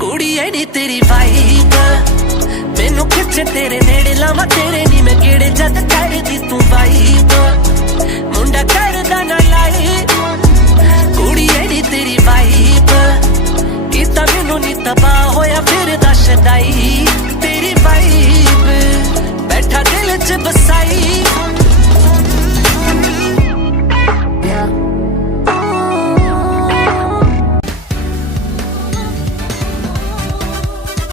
ਕੁੜੀ ਐ ਨੀ ਤੇਰੀ ਵਾਈਬ ਮੈਨੂੰ ਖਿੱਚ ਤੇਰੇ ਨੇੜੇ ਲਾਵਾਂ ਤੇਰੇ ਨੀ ਮੈਂ ਕਿਹੜੇ ਜਦ ਕਰਦੀ ਤੂੰ ਵਾਈਬ ਮੁੰਡਾ ਕਰਦਾ ਨਾ ਲਾਈ ਕੁੜੀ ਐ ਨੀ ਤੇਰੀ ਵਾਈਬ ਕੀਤਾ ਮੈਨੂੰ ਨੀ ਤਬਾਹ ਹੋਇਆ ਫਿਰ ਦਾ ਸ਼ਦਾਈ ਤੇਰੀ ਵਾਈਬ ਬੈਠਾ ਦਿਲ ਚ ਬਸ